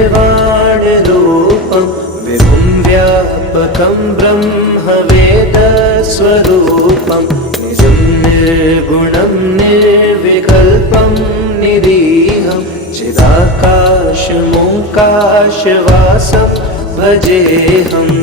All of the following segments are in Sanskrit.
निर्वाणरूपं विभुं व्यापकं ब्रह्मवेदस्वरूपं निजं निर्गुणं निर्विकल्पं निरीहं चिदाकाशमोकाशवासं भजेऽहम्।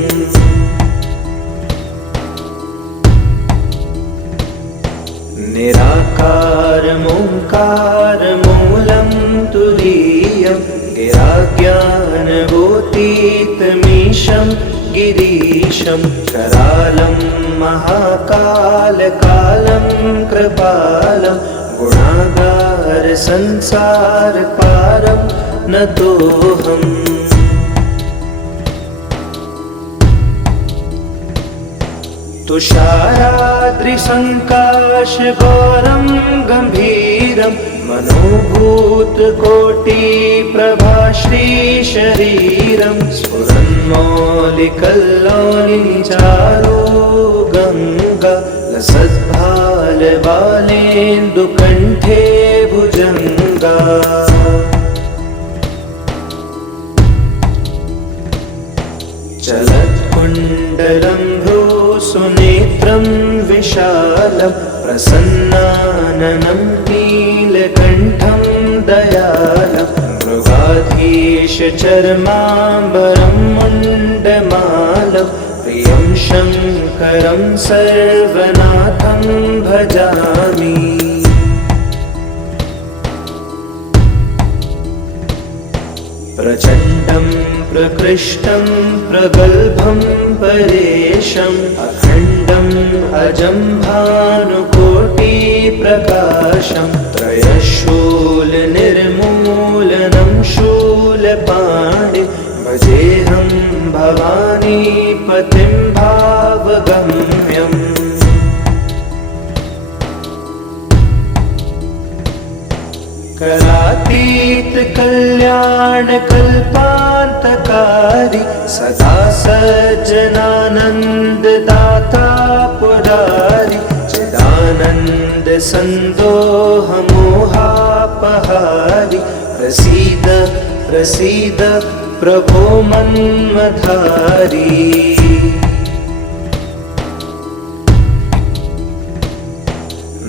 निराकारमोङ्कारमूलं तुरीयं गिराज्ञानभूतीतमीशं गिरीशं करालं महाकालकालं कृपालं गुणागारसंसारपारं नतोऽहम्। तुषाराद्रिसङ्काशगौरं गम्भीरं मनोभूतकोटिप्रभाश्रीशरीरं स्फुरन्मौलिकल्लोलिचारो गङ्गा लसद्भालबालेन्दुकण्ठे भुजङ्गा। चलत्कुण्डलं भ्रूसुनेत्रं विशालं प्रसन्नाननं नीलकण्ठं दयालं मृगाधीशचर्माम्बरं मुण्डमालं प्रियं शङ्करं सर्वनाथं भजामि। प्रचण्डं प्रकृष्टं प्रगल्भं परेशम् अखण्डम् अजं भानुकोटिप्रकाशं त्रयशूलनिर्मूलनं शूलपाणि भजेऽहं भवानीपतिं भावगम्यम्। करातीत कल्याण कल्पान्तकारी सदा सज्जनानन्ददाता पुरारी चिदानन्द सन्दोह मोहापहारी प्रसीद प्रसीद प्रभो मन्मथारी।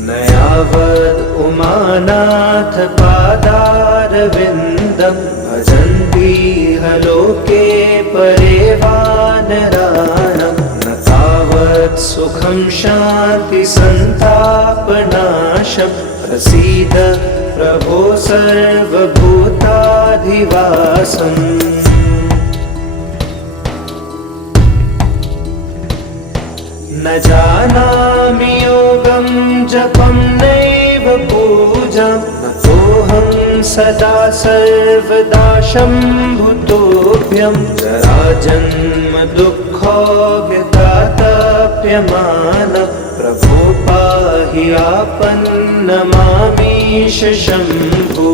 नयावद् उमानाथ पादारविन्दं भजन्तीह लोके परे वानराणां न तावत् सुखं शान्तिसन्तापनाशं प्रसीद प्रभो सर्वभूताधिवासम्। न जानामि योगं जपं नैव पूजां नतोऽहं सदा सर्वदा शम्भुतोऽभ्यं जराजन्म दुःखोऽव्यतातप्यमानं प्रभो पाहि आपन्नमामीश शम्भो।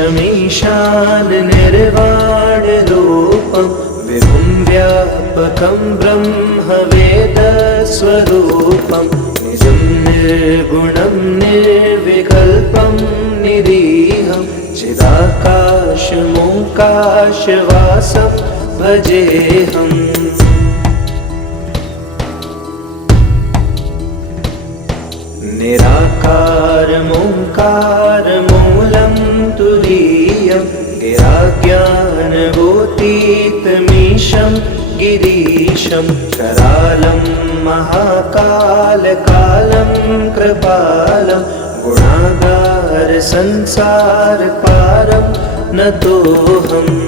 नमामीशमीशान निर्वाणरूपं विभुं व्यापकं ब्रह्मवेदस्वरूपं निजं निर्गुणं निर्विकल्पं निरीहं चिदाकाशमोकाशवासं भजेऽहम्। निराकारमोङ्कारमूलं तुरीयं गिराज्ञानभूतीतमीशं गिरीशं करालं महाकालकालं कृपालं गुणागारसंसारपारं नतोऽहम्।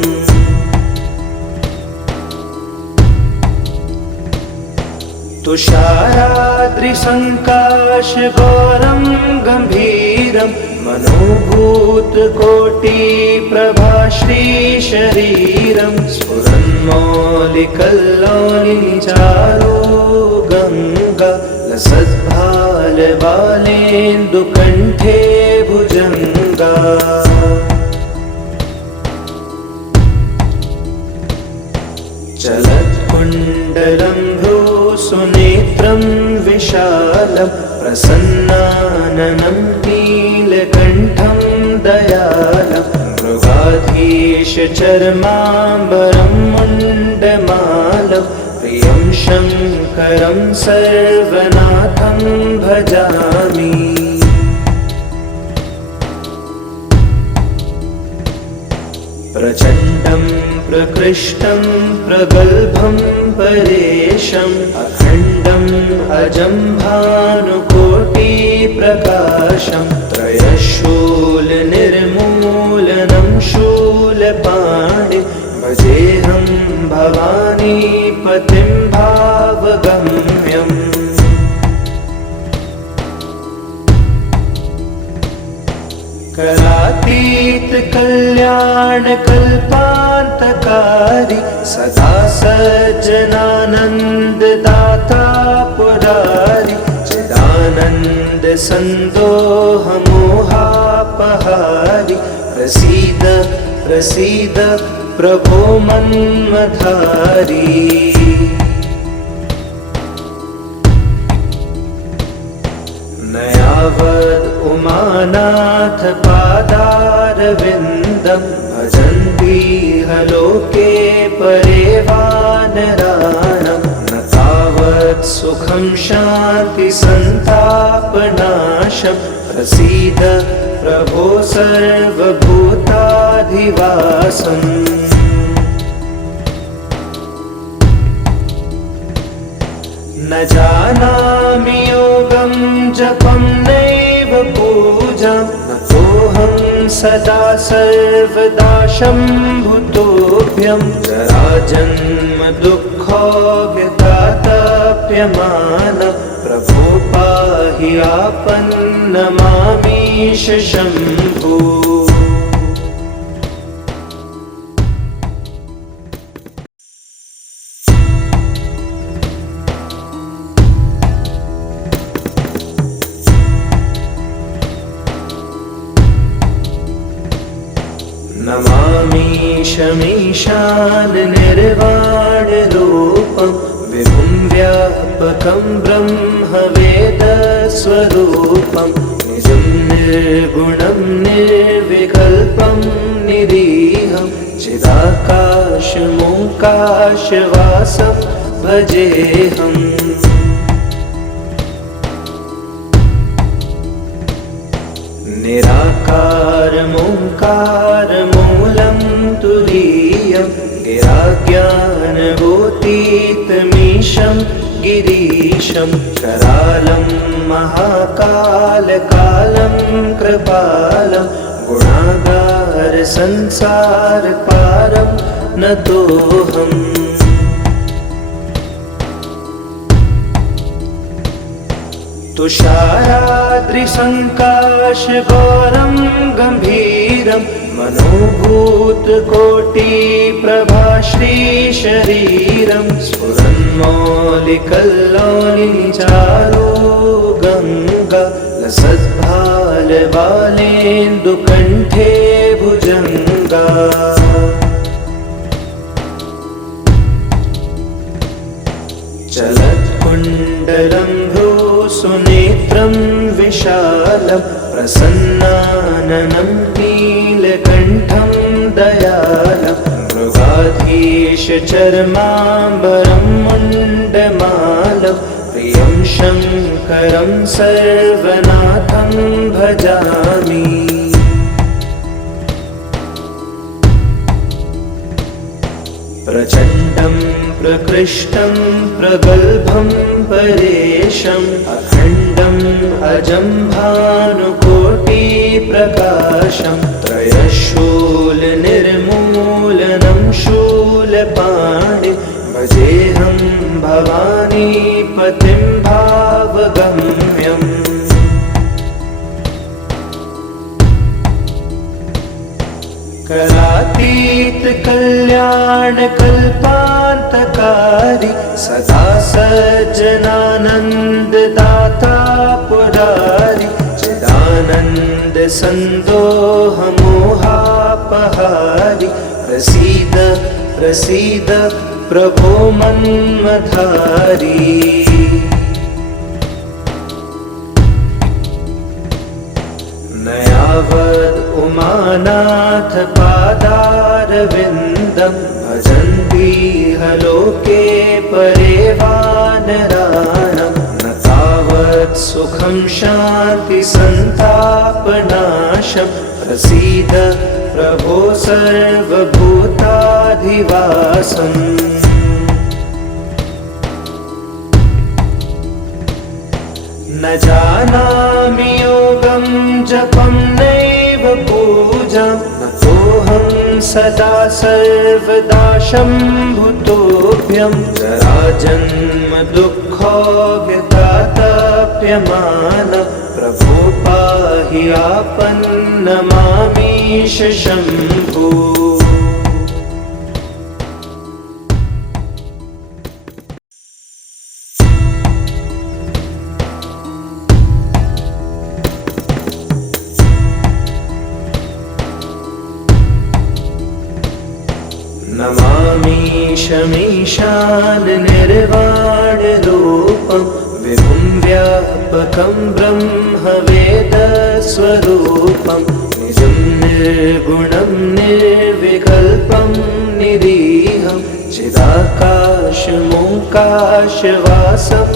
तुषाराद्रिसङ्काशगौरं गम्भीरं मनोभूतकोटिप्रभाश्रीशरीरं स्फुरन्मौलिकल्लोलिचारो गङ्गा लसद्भालबालेन्दुकण्ठे भुजङ्गा चलत्कुण्डलं भ्रूसुनेत्रं विशालं प्रसन्नाननं नीलकण्ठं दयालं मृगाधीशचर्माम्बरं मुण्डमालं प्रियं शङ्करं सर्वनाथं भजामि प्रचण्डं प्रकृष्टं प्रगल्भं परेशम् अखण्डम् अजं भानुकोटिप्रकाशं त्रयशूलनिर्मूलनं शूलपाणि भजेऽहं भवानीपतिं भावगम्यम् कलातीत कल्याण कल्पान्तकारी सदा सज्जनानन्ददाता पुरारी चिदानन्द सन्दोह मोहापहारी प्रसीद प्रसीद प्रभो मन्मथारी न यावद् उमानाथ पादारविन्दं भजन्तीह लोके परे वानराणां न तावत् सुखं शान्ति सन्तापनाशं प्रसीद प्रभो सर्वभूताधिवासम् न जानामि योगं जपं नैव पूजां नतोऽहं सदा सर्वदा शम्भुतोऽभ्यं जराजन्म दुःखोऽव्यतातप्यमान प्रभो पाहि आपन्नमामीश शम्भो नमामीशमीशान निर्वाणरूपं विभुं व्यापकं ब्रह्मवेदस्वरूपं निजं निर्गुणं निर्विकल्पं निरीहं चिदाकाशमोकाशवासं भजेऽहम् निराकारमोङ्कारमूलं तुरीयं गिराज्ञानभूतीतमीशं गिरीशं करालं महाकालकालं कृपालं गुणागारसंसारपारं नतोऽहम् तुषाराद्रिसङ्काशगौरं गम्भीरं मनोभूतकोटिप्रभाश्रीशरीरं स्फुरन्मौलिकल्लोलिचारो गङ्गा लसद्भालबालेन्दुकण्ठे भुजङ्गा चलत्कुण्डलं भ्रूसुनेत्रं विशालं प्रसन्नाननं नीलकण्ठं दयालं मृगाधीशचर्माम्बरं मुण्डमालं प्रियं शङ्करं सर्वनाथं भजामि प्रचण्डं प्रकृष्टं प्रगल्भं परेशम् अखण्डम् अजं भानुकोटिप्रकाशं त्रयशूलनिर्मूलनं शूलपाणि भजेऽहं भवानीपतिं भावगम्यम् कलातीत कल्याण कल्पान्तकारी सदा सज्जनानन्ददाता पुरारी चिदानन्द चिदानन्द सन्दोहमोहापहारि प्रसीद प्रसीद प्रभो मन्मथारी। न यावद् उमानाथ पादारविन्दं भजन्ति लोके परे वानराणां न तावत् सुखं शान्ति सन्तापनाशं प्रसीद प्रभो सर्वभूताधिवासम्। न जानामि योगं जपं नैव पूजां नतोऽहं सदा सर्वदा शम्भुतोऽभ्यं जराजन्म दुःखोऽव्यतातप्यमान प्रभो पाहि आपन्नमामीश शम्भो। नमामीशमीशान निर्वाणरूपं विभुं व्यापकं ब्रह्मवेदस्वरूपं निजं निर्गुणं निर्विकल्पं निरीहं चिदाकाशमोकाशवासं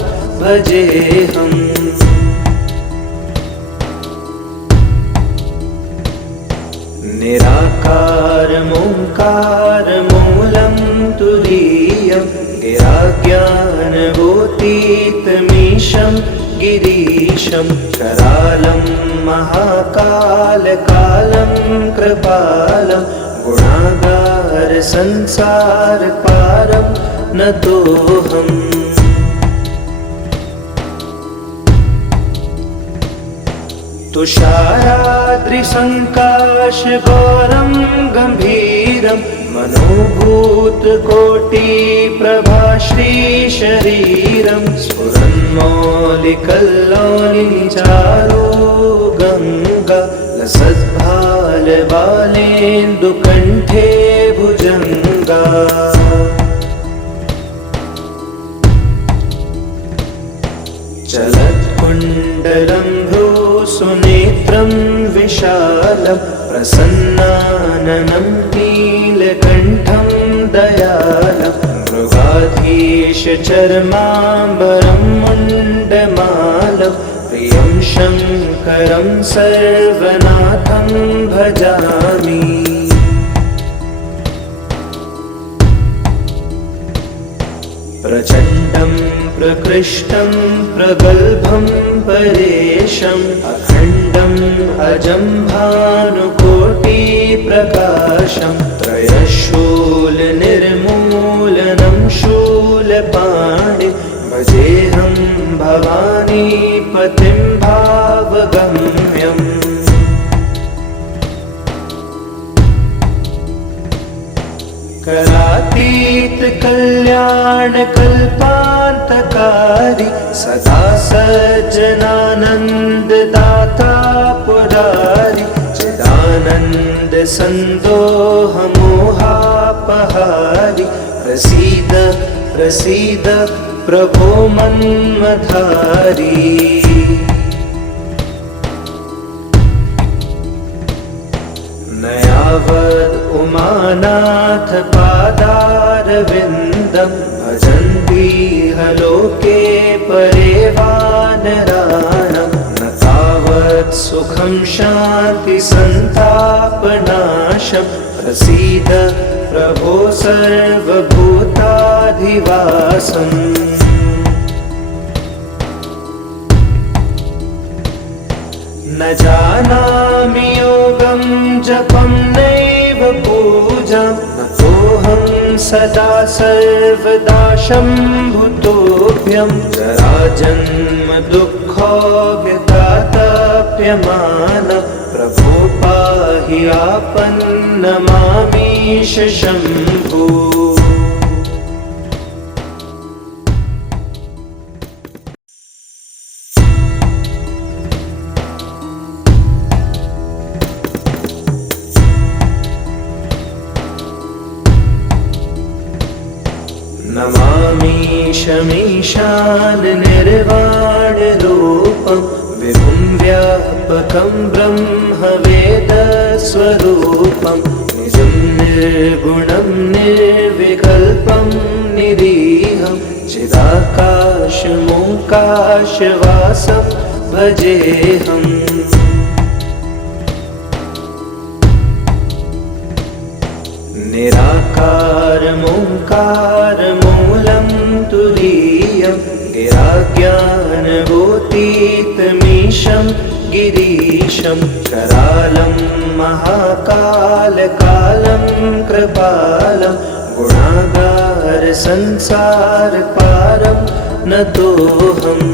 भजेऽहम्। निराकारमोङ्कारमूलं तुरीयं गिराज्ञानभूतीतमीशं गिरीशं करालं महाकालकालं कृपालं गुणागारसंसारपारं नतोऽहम्। तुषाराद्रिसङ्काशघोरं गम्भीरं मनोभूतकोटिप्रभाश्रीशरीरं स्फुरन्मौलिकल्लोलिनिचारो गङ्गा लसद्भालबालेन्दुकण्ठे भुजङ्गा। चलत्कुण्डलं भ्रूसुनेत्रं विशालं प्रसन्नाननं नीलकण्ठं दयालं मृगाधीशचर्माम्बरं मुण्डमालं प्रियं शङ्करं सर्वनाथं भजामि। प्रचण्डं प्रकृष्टं प्रगल्भं परेशम् अखण्डम् अजं भानुकोटिप्रकाशं त्रयशूलनिर्मूलनं शूलपाणिं भजेऽहं भवानीपतिं भावगम्यम्। करातीत कल्याण कल्पान्तकारी सदा सज्जनानन्ददाता पुरारी चिदानन्द सन्दोहमोहापहारि प्रसीद प्रसीद प्रभो मन्मथारी। न यावद् उमानाथ पादारविन्दं भजन्ति लोके परे वानराणां न तावत् सुखं शान्ति सन्तापनाशं प्रसीद प्रभो सर्वभूताधिवासम्। न जानामि योगं जपं नैव पूजां नतोऽहं सदा सर्वदा शम्भुतोऽभ्यं जराजन्म दुःखोऽव्यतातप्यमान प्रभो पाहि आपन्नमामीश शम्भो। नमामीशमीशान निर्वाणरूपं विभुं व्यापकं ब्रह्मवेदस्वरूपं निजं निर्गुणं निर्विकल्पं निरीहं चिदाकाशमोकाशवासं भजेऽहम्। निराकारमोङ्कारमूलं तुरीयं गिराज्ञानभूतीतमीशं गिरीशं करालं महाकालकालं कृपालं गुणागारसंसारपारं नतोऽहम्।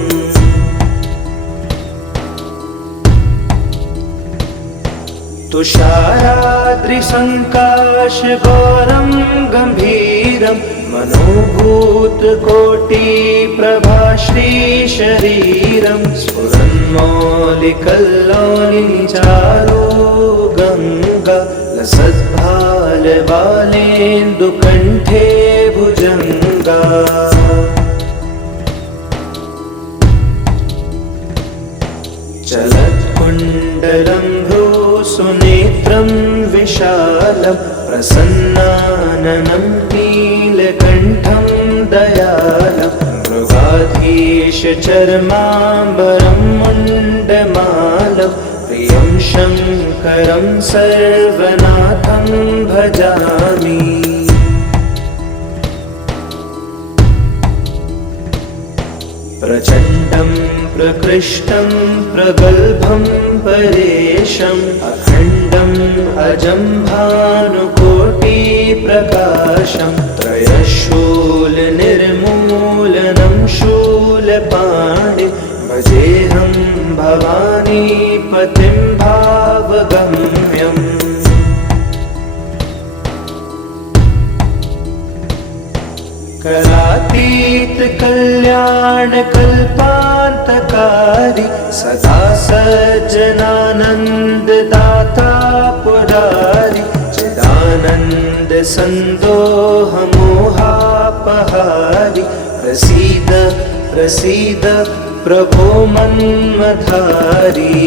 तुषाराद्रिसङ्काशगौरं गम्भीरं मनोभूतकोटिप्रभाश्रीशरीरं स्फुरन्मौलिकल्लोलिनिचारो गङ्गा लसद्भालबालेन्दुकण्ठे भुजङ्गा। चलत्कुण्डलं भ्रूसुनेत्रं विशालं प्रसन्नाननं नीलकण्ठं दयालं मृगाधीशचर्माम्बरं मुण्डमालं प्रियं शङ्करं सर्वनाथं भजामि। प्रचण्डं प्रकृष्टं प्रगल्भं परेशम् अखण्डम् अजं भानुकोटिप्रकाशं त्रयशूलनिर्मूलनं शूलपाणिं भजेऽहं भवानीपतिं भावगम्यम्। करातीत कल्याणकल्पान्तकारी सदा सज्जनानन्ददाता पुरारी चिदानन्द सन्दोहमोहापहारी प्रसीद प्रसीद प्रभो मन्मथारी।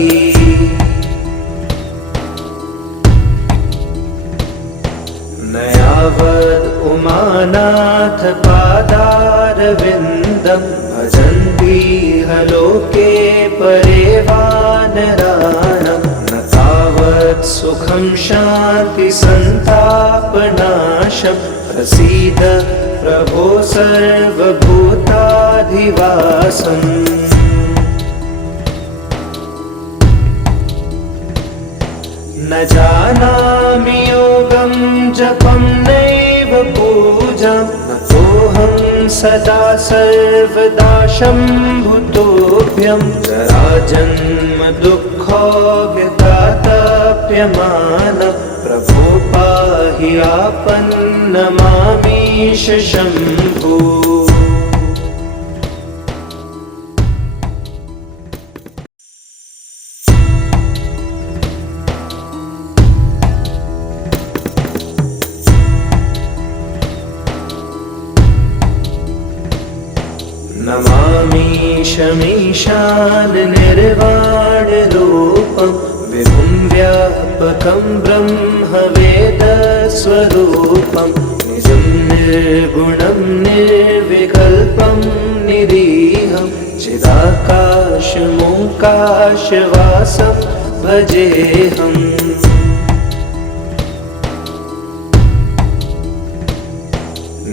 न यावद् उमानाथ पादारविन्दं भजन्तीह लोके परे वानराणां न तावत् सुखं शान्ति सन्तापनाशं प्रसीद प्रभो सर्वभूताधिवासम्। न जानामि योगं जपं नैव पूजां नतोऽहं सदा सर्वदा शम्भुतोऽभ्यं जराजन्म दुःखोऽव्यतातप्यमानं प्रभो पाहि आपन्नमामीश शम्भो। नमामीशमीशान निर्वाणरूपं विभुं व्यापकं ब्रह्मवेदस्वरूपं निजं निर्गुणं निर्विकल्पं निरीहं चिदाकाशमोकाशवासं भजेऽहम्।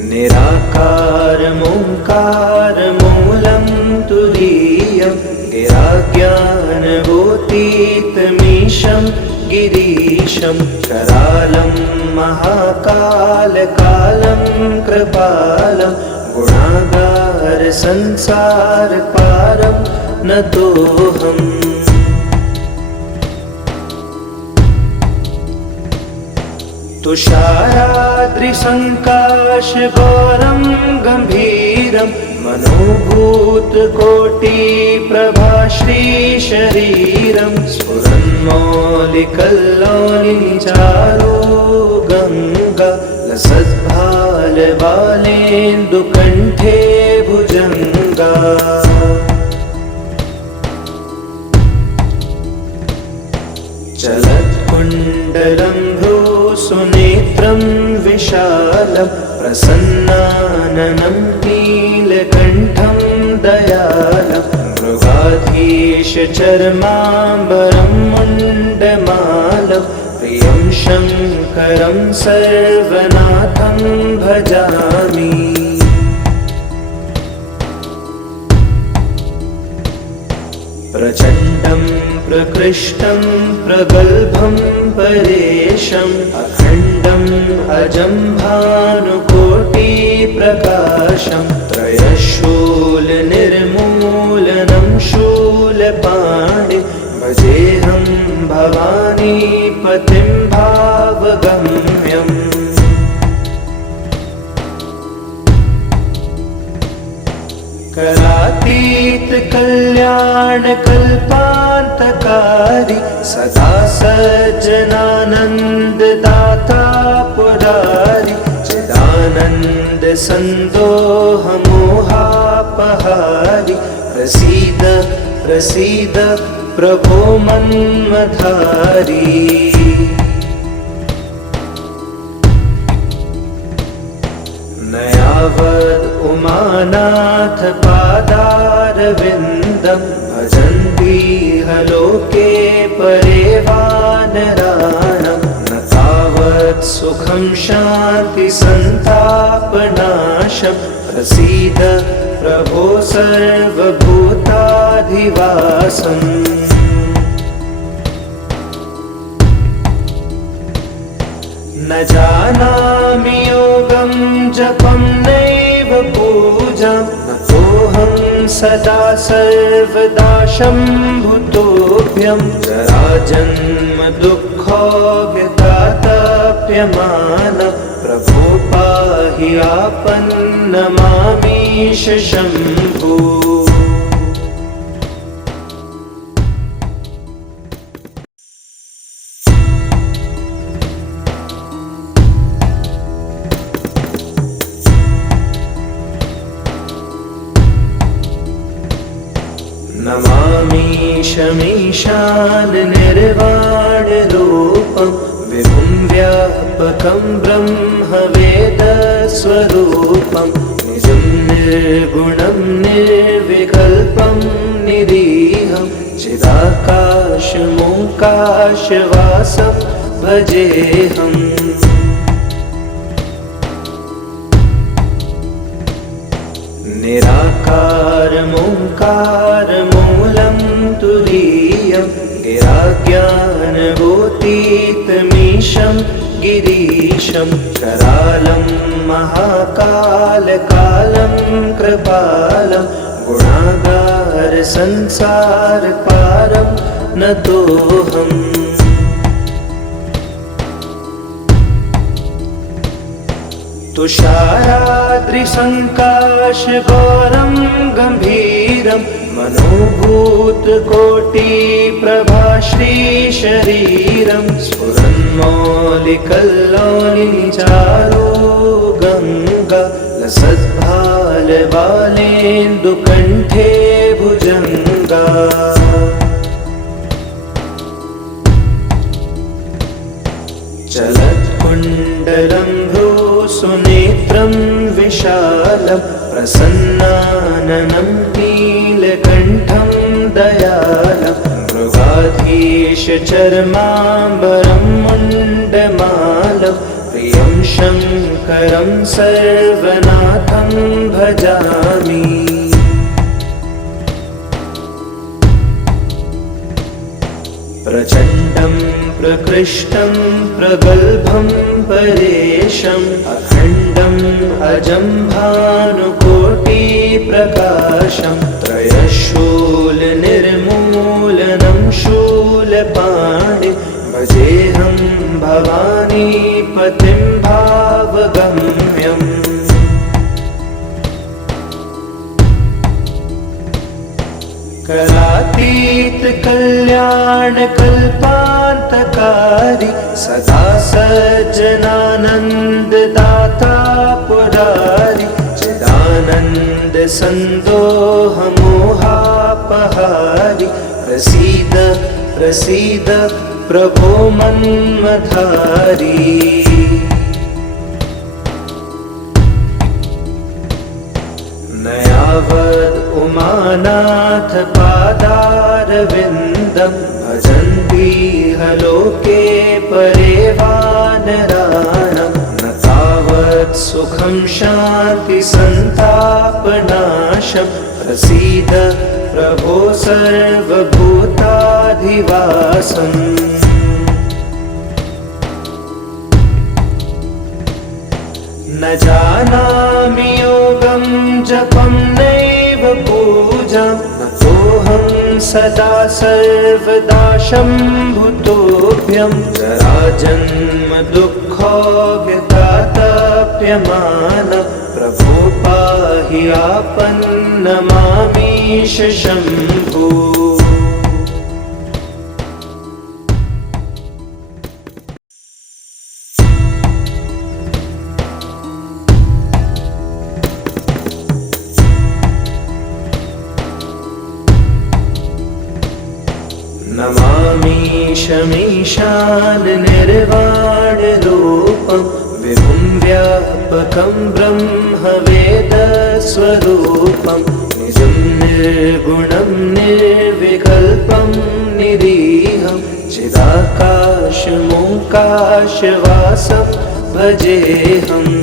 निराकारमोङ्कारमूलं तुरीयं गिराज्ञानभूतीतमीशं गिरीशं करालं महाकालकालं कृपालं गुणागारसंसारपारं नतोऽहम्। तुषाराद्रिसङ्काशगौरं गम्भीरं मनोभूतकोटिप्रभाश्रीशरीरं स्फुरन्मौलिकल्लोलिनिचारो गङ्गा लसद्भालबालेन्दुकण्ठे कंठे भुजंगा। चलत्कुण्डलं भ्रूसुनेत्रं विशालं प्रसन्नाननं नीलकण्ठं दयालं मृगाधीशचर्माम्बरं मुण्डमालं प्रियं शङ्करं सर्वनाथं भजामि। प्रचण्डं प्रकृष्टं प्रगल्भं परेशम् अखण्डम् अजं भानुकोटिप्रकाशं त्रयशूलनिर्मूलनं शूलपाणि भजेऽहं भवानीपतिं भावगम्यम्। करातीत कल्याण कल्पान्तकारी सदा सज्जनानन्ददाता पुरारी चिदानन्द सन्दोह मोहापहारी प्रसीद प्रसीद प्रभो मन्मथारी। न यावद् उमानाथ पादारविन्दं भजन्तीह लोके परे वानराणां न तावत् सुखं शान्ति सन्तापनाशं प्रसीद प्रभो सर्वभूताधिवासम्। न जानामि योगं जपं नैव पूजां न तोऽहं सदा सर्वदा शम्भुतोऽभ्यं जराजन्म दुःखोऽव्यतातप्यमानं प्रभो पाहि आपन्नमामीश शम्भो। नमामीशमीशान निर्वाणरूपं विभुं व्यापकं ब्रह्मवेदस्वरूपं निजं निर्गुणं निर्विकल्पं निरीहं चिदाकाशमोकाशवासं भजेऽहम्। निराकारमोङ्कारमूलं तुरीयं गिराज्ञानभूतीतमीशं गिरीशं करालं महाकालकालं कृपालं गुणागारसंसारपारं नतोऽहम्। तुषाराद्रिसङ्काशगौरं गम्भीरं मनोभूतकोटिप्रभाश्रीशरीरं स्फुरन्मौलिकल्लोलिचारो गङ्गा लसद्भालबालेन्दुकण्ठे भुजङ्गा। चलत्कुण्डलं भ्रूसुनेत्रं विशालं प्रसन्नाननं नीलकण्ठं दयालं मृगाधीशचर्माम्बरं मुण्डमालं प्रियं शङ्करं सर्वनाथं भजामि। प्रचण्डं प्रकृष्टं प्रगल्भं परेशम् अखण्डम् अजं भानुकोटिप्रकाशं त्रयशूलनिर्मूलनं शूलपाणि भजेऽहं भवानीपतिं भावगम्यम्। करातीत कल्याण कल्पान्तकारी सदा सज्जनानन्ददाता पुरारी चिदानन्द चिदानन्द सन्दोहमोहापहारि प्रसीद प्रसीद प्रभो मन्मथारी। न यावद् उमानाथ पादारविन्दं भजन्ति लोके परे वानराणां न तावत् सुखं शान्ति सन्तापनाशं प्रसीद प्रभो सर्वभूताधिवासम्। न जानामि योगं जपं नैव पूजां नतोऽहं सदा सर्वदा शम्भुतोऽभ्यं जराजन्म दुःखोऽव्यतातप्यमान प्रभो पाहि आपन्नमामीश शम्भो। नमामीशमीशान निर्वाणरूपं विभुं व्यापकं ब्रह्मवेदस्वरूपं निजं निर्गुणं निर्विकल्पं निरीहं चिदाकाशमोकाशवासं भजेऽहम्।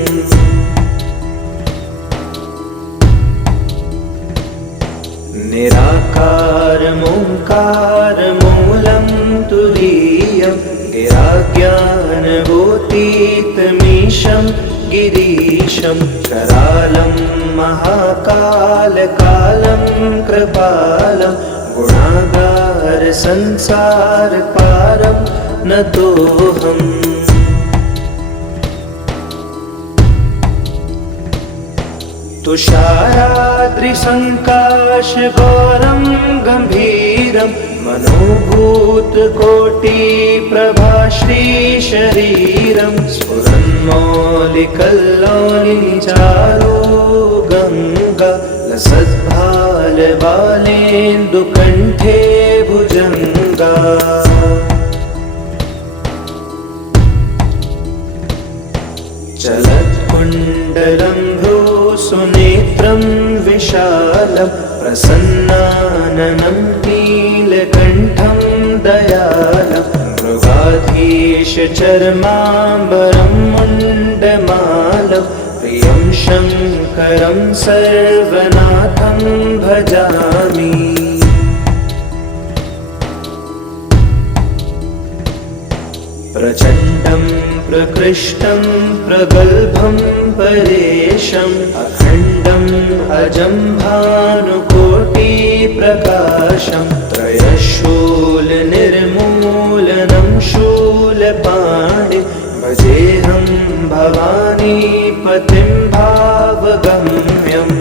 निराकारमोङ्कारमूलं तुरीयं गिराज्ञानभूतीतमीशं गिरीशं करालं महाकालकालं कृपालं गुणागारसंसारपारं नतोऽहम्। तुषाराद्रिसङ्काशगौरं गम्भीरं मनोभूतकोटिप्रभाश्रीशरीरं स्फुरन्मौलिकल्लोलिचारो गङ्गा लसद्भालबालेन्दुकण्ठे भुजङ्गा। चलत्कुण्डलं सुनेत्रं विशालं प्रसन्नाननं नीलकण्ठं दयालं मृगाधीशचर्माम्बरं मुण्डमालं प्रियं शङ्करं सर्वनाथं भजामि। प्रचण्डं प्रकृष्टं प्रगल्भं परेशम् अखण्डम् अजं भानुकोटिप्रकाशं त्रयशूलनिर्मूलनं शूलपाणिं भजेऽहं भवानीपतिं भावगम्यम्।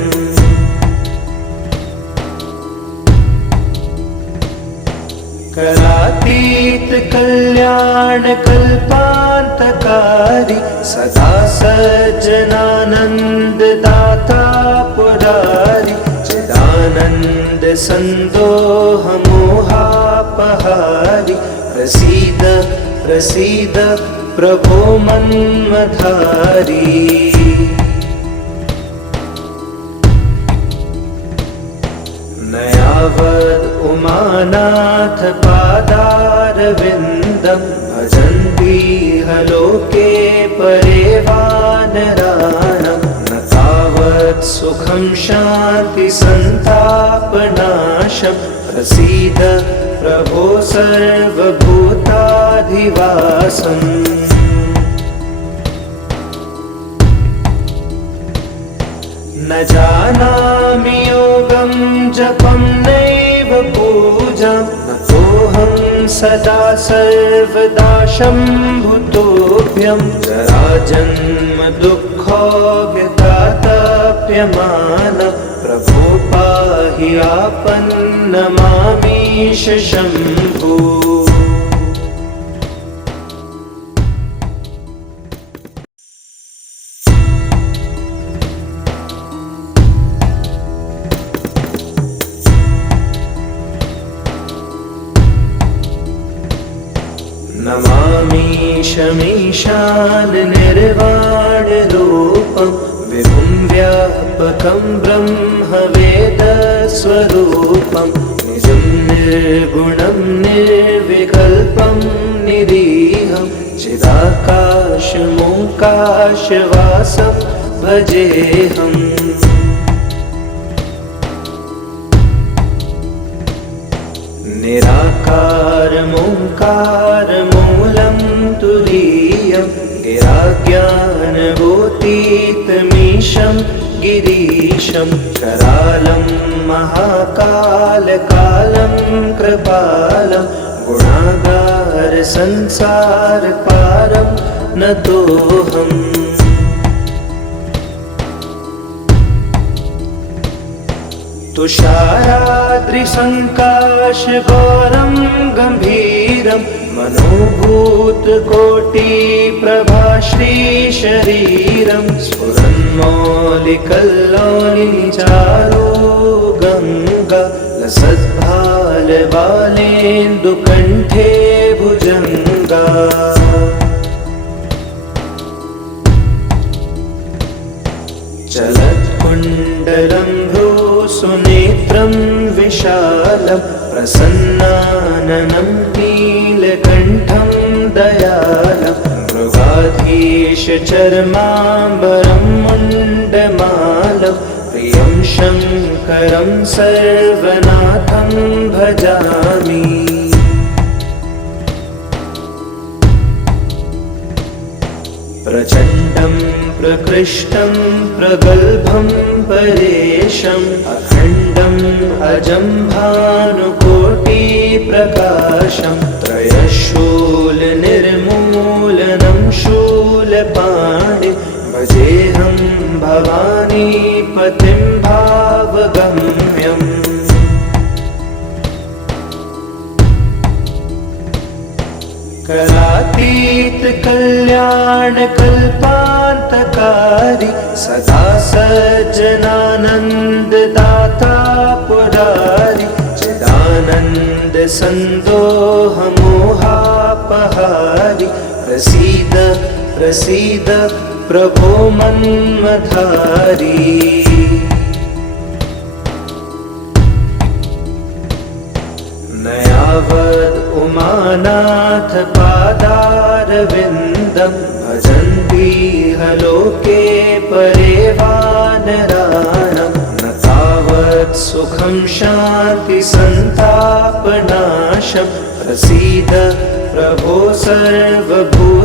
करातीत कल्याण कल्पान्तकारी सदा सज्जनानंद दाता पुरारी चिदानंद सन्दोहमोहापहारि प्रसीद प्रसीद प्रभो मन्मथारी। न यावद् उमानाथ पादारविन्दं भजन्ति लोके परे वानराणां न तावत् सुखं शान्ति सन्तापनाशं प्रसीद प्रभो सर्वभूताधिवासम्। न जानामि योगं जपं नैव पूजां नतोऽहं सदा सर्वदा शम्भुतोऽभ्यं जराजन्म दुःखोऽव्यतातप्यमान प्रभो पाहि आपन्नमामीश शम्भो। निर्वाणरूपं विभुं व्यापकं ब्रह्मवेदस्वरूपं निजं निर्गुणं निर्विकल्पं निरीहं चिदाकाशमोकाशवासं भजेऽहम्। निराकारमोङ्कारमूलं तुरीयं गिराज्ञानभूतीतमीशं गिरीशं करालं महाकालकालं कृपालं गुणागारसंसारपारं नतोऽहम्। तुषाराद्रिसङ्काशगौरं गम्भीरं मनोभूतकोटिप्रभाश्रीशरीरं स्फुरन्मौलिकल्लोलिनिचारो गङ्गा लसद्भालबालेन्दुकण्ठे भुजङ्गा। चलत्कुण्डलं भ्रूसुनेत्रं विशालं प्रसन्नाननं नीलकण्ठं दयालं मृगाधीशचर्माम्बरं मुण्डमालं प्रियं शङ्करं सर्वनाथं भजामि। प्रचण्डं प्रकृष्टं प्रगल्भं परेशम् अखण्डम् अजं भानुकोटिप्रकाशं त्रयशूलनिर्मूलनं शूलपाणिं भजेऽहं भवानीपतिं भावगम्यम्। करातीत कल्याणकल्पान्तकारी सदा सज्जनानन्ददाता पुरारी चिदानन्द सन्दोहमोहापहारी प्रसीद प्रसीद प्रभो मन्मथारी। नयावद् उमानाथ पादारविन्दं भजन्तीह लोके परे वानराणां न तावत् सुखं शान्तिसन्तापनाशं प्रसीद प्रभो सर्वभूताधिवासम्।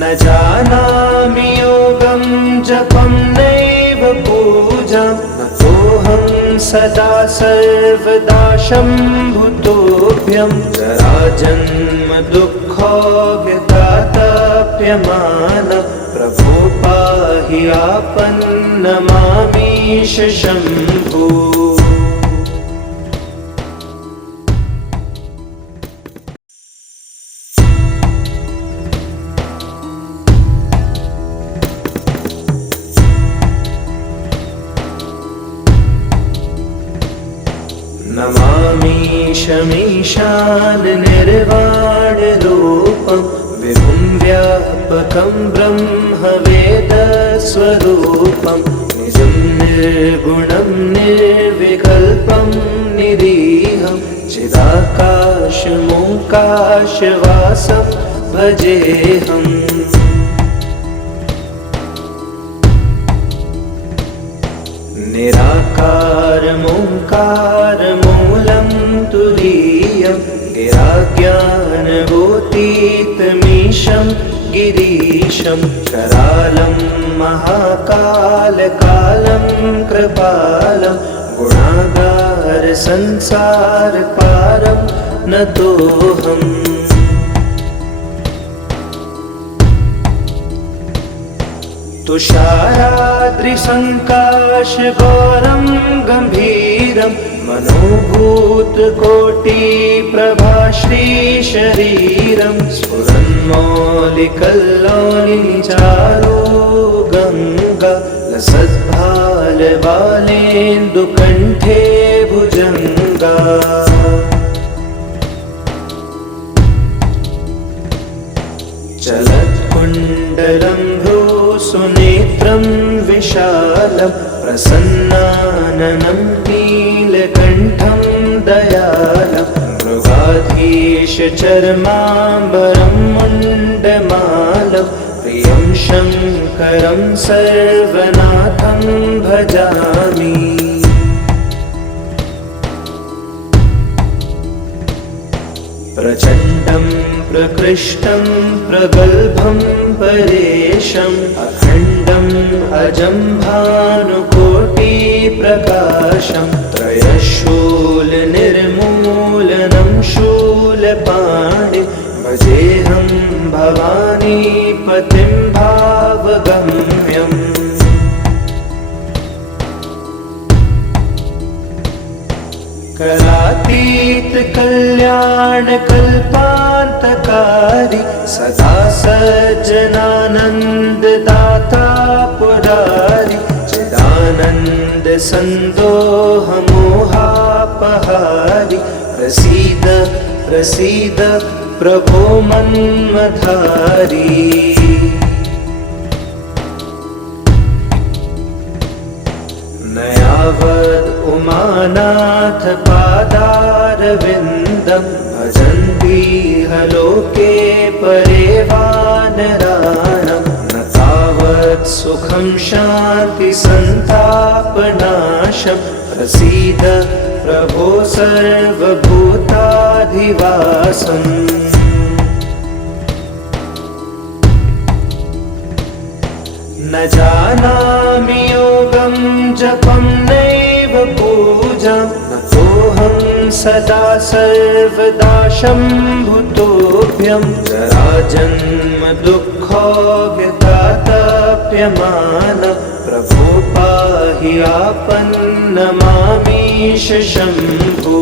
न जानामि योगं जपं नैव पूजां नतोऽहं सदा सर्वदा शम्भुतोऽभ्यं जराजन्म दुःखोऽव्यतातप्यमानं प्रभो पाहि आपन्नमामीश शम्भो। नमामीशमीशान निर्वाणरूपं विभुं व्यापकं ब्रह्मवेदस्वरूपं निजं निर्गुणं निर्विकल्पं निरीहं चिदाकाशमोकाशवासं भजेऽहम्। निराकारमोङ्कारमूलं तुरीयं गिराज्ञानभूतीतमीशं गिरीशं करालं महाकालकालं कृपालं गुणागारसंसारपारं नतोऽहम्। तुषाराद्रिसङ्काशगौरं गम्भीरं मनोभूतकोटिप्रभाश्रीशरीरं स्फुरन्मौलिकल्लोलिनिचारो गङ्गा लसद्भालबालेन्दुकण्ठे भुजङ्गा चलत्कुण्डलं भ्रूसुनेत्रं विशालं प्रसन्नाननं नीलकण्ठं दयालं मृगाधीशचर्माम्बरं मुण्डमालं प्रियं शङ्करं सर्वनाथं भजामि प्रचण्डं प्रकृष्टं प्रगल्भं परेशम् अखण्डम् अजं भानुकोटिप्रकाशं त्रयशूलनिर्मूलनं शूलपाणिं भजेऽहं भवानीपतिं भावगम्यम् करातीत कल्याणकल्पान्तकारी सदा सज्जनानन्ददाता पुरारी चिदानन्द सन्दोहमोहापहारी प्रसीद प्रसीद प्रभो मन्मथारी न यावद् उमानाथ पादारविन्दं भजन्तीह लोके परे वानराणां न तावत् सुखं शान्ति सन्तापनाशं प्रसीद प्रभो सर्वभूताधिवासम् न जानामि योगं जपं नैव पूजां नतोऽहं सदा सर्वदा शम्भुतोऽभ्यं जराजन्म दुःखोऽव्यतातप्यमान प्रभो पाहि आपन्नमामीश शम्भो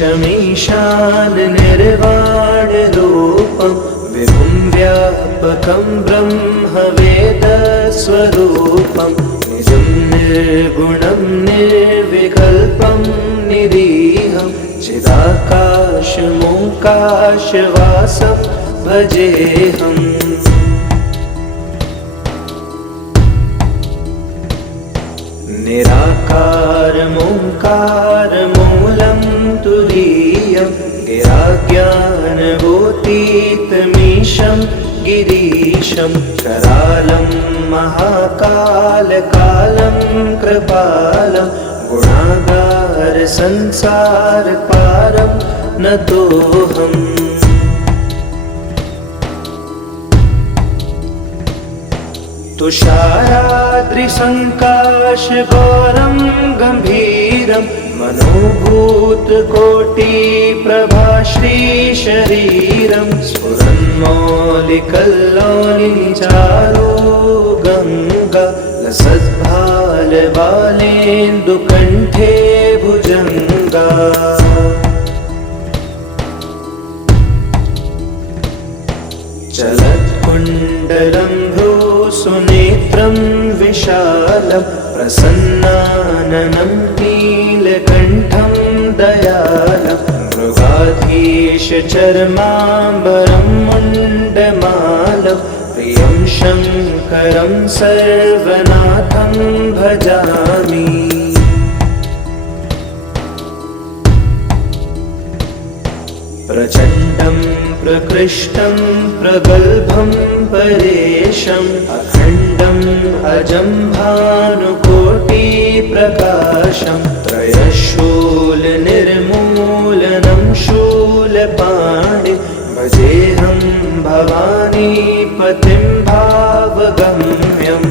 नमामीशमीशान निर्वाणरूपं विभुं व्यापकं ब्रह्मवेदस्वरूपं निजं निर्गुणं निर्विकल्पं निरीहं चिदाकाशमोकाशवासं भजेऽहम् निराकारमोङ्कारमूलं तुरीयं गिराज्ञानभूतीतमीशं गिरीशं करालं महाकालकालं कृपालं गुणागारसंसारपारं नतोऽहम् तुषाराद्रिसङ्काशगौरं गम्भीरं मनोभूतकोटिप्रभाश्रीशरीरं स्फुरन्मौलिकल्लोलिचारो गङ्गा लसद्भालबालेन्दुकण्ठे भुजङ्गा चलत्कुण्डलं भ्रूसुनेत्रं विशालं प्रसन्नाननं नीलकण्ठं दयालं मृगाधीशचर्माम्बरं मुण्डमालं प्रियं शङ्करं सर्वनाथं भजामि प्रचण्डं प्रकृष्टं प्रगल्भं परेशम् अखण्डम् अजं भानुकोटिप्रकाशं त्रयशूलनिर्मूलनं शूलपाणिं भजेऽहं भवानीपतिं भावगम्यम्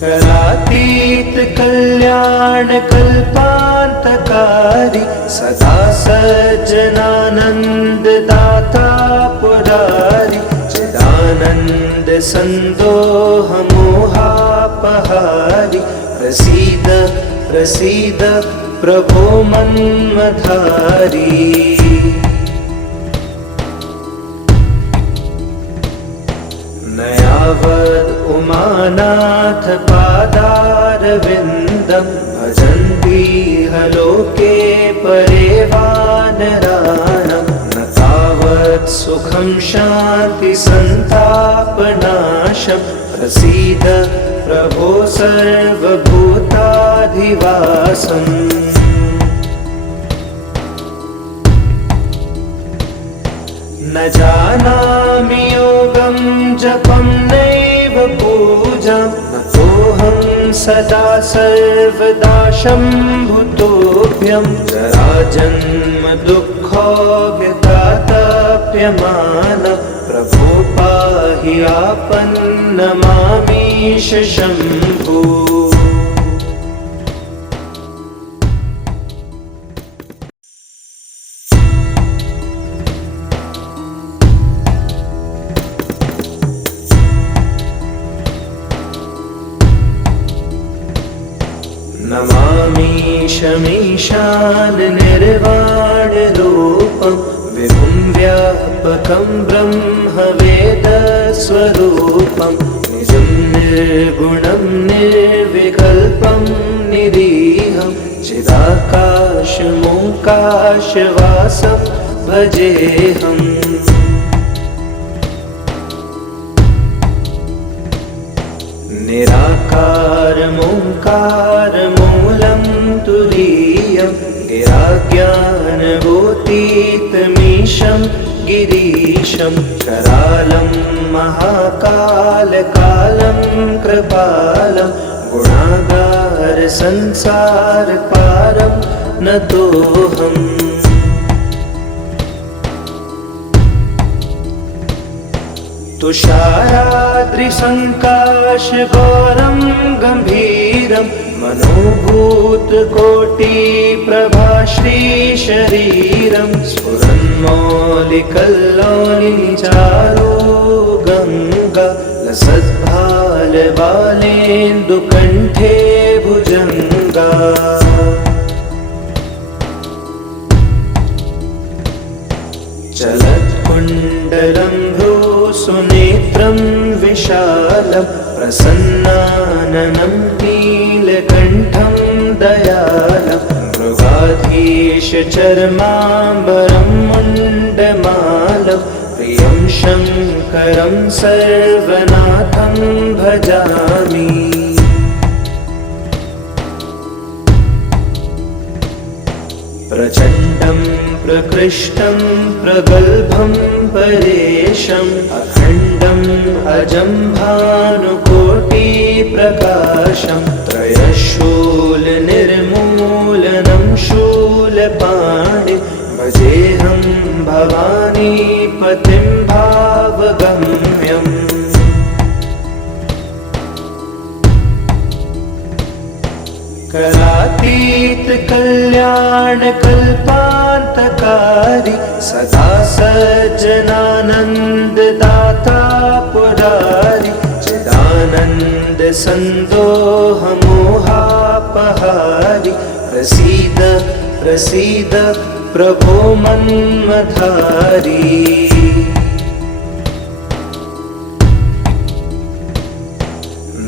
करातीत कल्याणकल्पान्तकारी सदा सज्जनानन्ददाता पुरारी चिदानन्द चिदानन्द सन्दोहमोहापहारि प्रसीद प्रसीद प्रभो मन्मथारी। न यावद् उमानाथ पादारविन्दं भजन्ति ह लोके परे वानराणां न तावत् सुखं शान्ति सन्तापनाशं प्रसीद प्रभो सर्वभूताधिवासम्। न जानामि योगं जपं नैव पूजां न तोऽहं सदा सर्वदा शम्भुतोऽभ्यं जराजन्म दुःखोऽव्यतातप्यमान प्रभो पाहि आपन्नमामीश शम्भो। नमामीशमीशान निर्वाणरूपं विभुं व्यापकं ब्रह्मवेदस्वरूपं निजं निर्गुणं निर्विकल्पं निरीहं चिदाकाशमोकाशवासं भजेऽहम्। निराकारमोङ्कारमूलं तुरीयं गिराज्ञानभूतीतमीशं गिरीशं करालं महाकालकालं कृपालं गुणागारसंसारपारं नतोऽहम्। तुषाराद्रिसङ्काशगौरं गम्भीरं मनोभूतकोटिप्रभाश्रीशरीरं स्फुरन्मौलिकल्लोलिचारो गङ्गा लसद्भालबालेन्दुकण्ठे भुजङ्गा। चलत्कुण्डलं भ्रूसुनेत्रं विशालं प्रसन्नाननं नीलकण्ठं दयालं मृगाधीशचर्माम्बरं मुण्डमालं प्रियं शङ्करं सर्वनाथं भजामि। प्रचण्डं प्रकृष्टं प्रगल्भं परेशम् अखण्डम् अजं भानुकोटिप्रकाशं त्रयशूलनिर्मूलनं शूलपाणि भजेऽहं भवानीपतिं भावगम्यम्। करातीत कल्याण कल्पान्तकारी सदा सज्जनानन्ददाता पुरारी चिदानन्द सन्दोहमोहापहारि प्रसीद प्रसीद प्रभो मन्मथारी।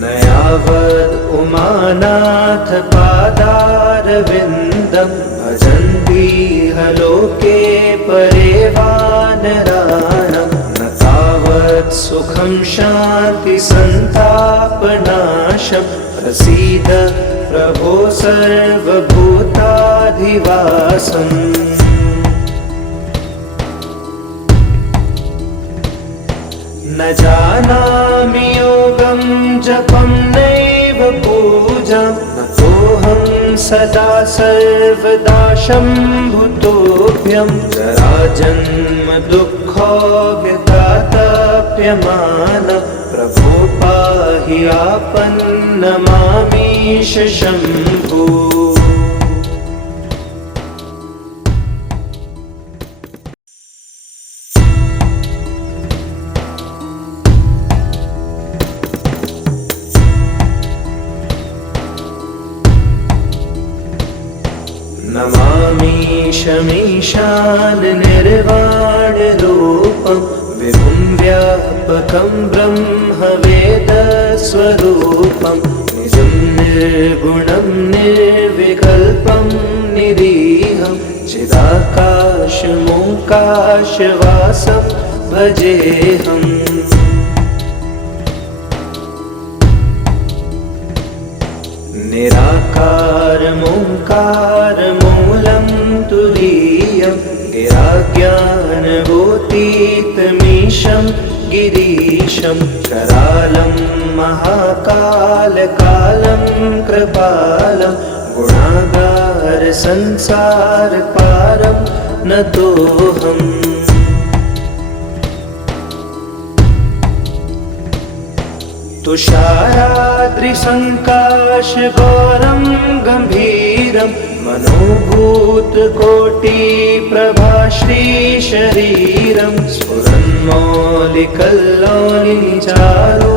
न यावद् उमानाथ पादारविन्दं भजन्ति ह लोके परे वानराणां न तावत् सुखं शान्ति सन्तापनाशं प्रसीद प्रभो सर्वभूताधिवासम्। न जानामि योगं जपं नैव पूजां न तोऽहं सदा सर्वदा शम्भुतोऽभ्यं जराजन्म दुःखोऽव्यतातप्यमान प्रभो पाहि आपन्नमामीश शम्भो। नमामीशमीशान निर्वाणरूपं विभुं व्यापकं ब्रह्मवेदस्वरूपं निजं निर्गुणं निर्विकल्पं निरीहं चिदाकाशमोकाशवासं भजेऽहम्। निराकारमोङ्कारमूलं तुरीयं गिराज्ञानभूतीतमीशं गिरीशं करालं महाकालकालं कृपालं गुणागारसंसारपारं नतोऽहम्। तुषाराद्रिसङ्काशगौरं गम्भीरं मनोभूतकोटिप्रभाश्रीशरीरं स्फुरन्मौलिकल्लोलिचारो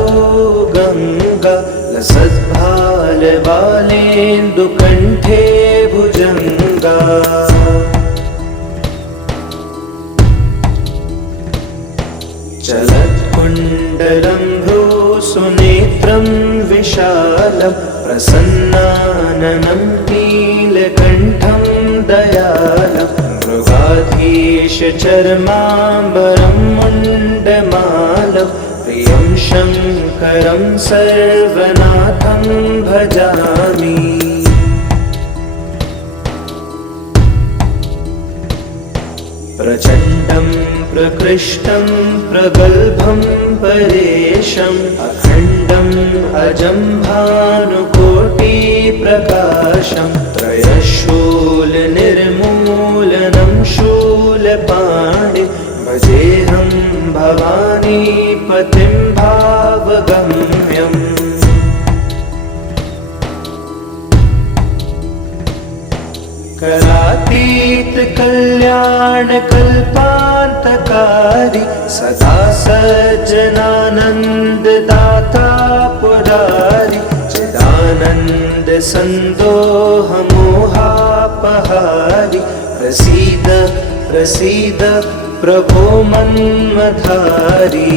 गङ्गा लसद्भालबालेन्दुकण्ठे भुजङ्गा। चलत्कुण्डलं भ्रूसुनेत्रं विशालं प्रसन्नाननं नीलकण्ठं दयालं मृगाधीशचर्माम्बरं मुण्डमालं प्रियं शङ्करं सर्वनाथं भजामि। प्रचण्डं प्रकृष्टं प्रगल्भं परेशम् अखण्डम् अजं भानुकोटिप्रकाशं त्रयशूलनिर्मूलनं शूलपाणिं भजेऽहं भवानीपतिं भावगम्यम्। करातीत कल्याणकल्पान्तकारी सदा सज्जनानन्ददाता पुरारी चिदानन्द सन्दोहमोहापहारी प्रसीद प्रसीद प्रभो मन्मथारी।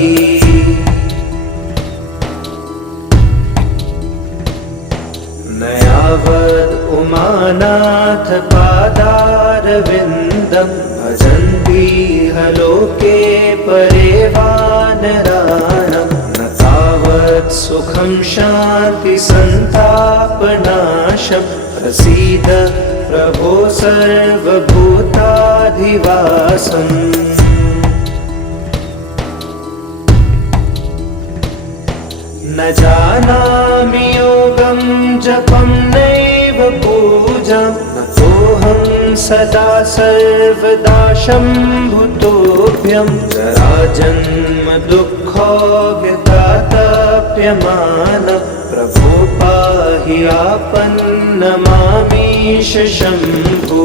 न यावद् उमानाथ पादारविन्दं भजन्ति लोके परे वानराणां न तावत् सुखं शान्ति सन्तापनाशं प्रसीद प्रभो सर्वभूताधिवासम्। न जानामि योगं जपं नैव पूजां नतोऽहं सदा सर्वदा शम्भुतोऽभ्यं जराजन्म दुःखोऽव्यतातप्यमानं प्रभो पाहि आपन्नमामीश शम्भो।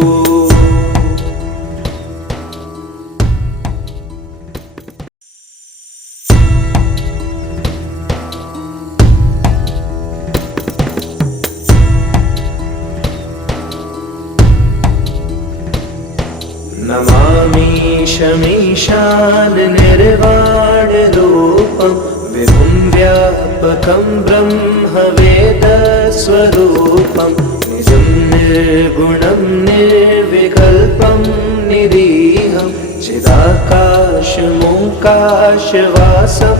नमामीशमीशान निर्वाणरूपं विभुं व्यापकं ब्रह्मवेदस्वरूपं निजं निर्गुणं निर्विकल्पं निरीहं चिदाकाशमोकाशवासं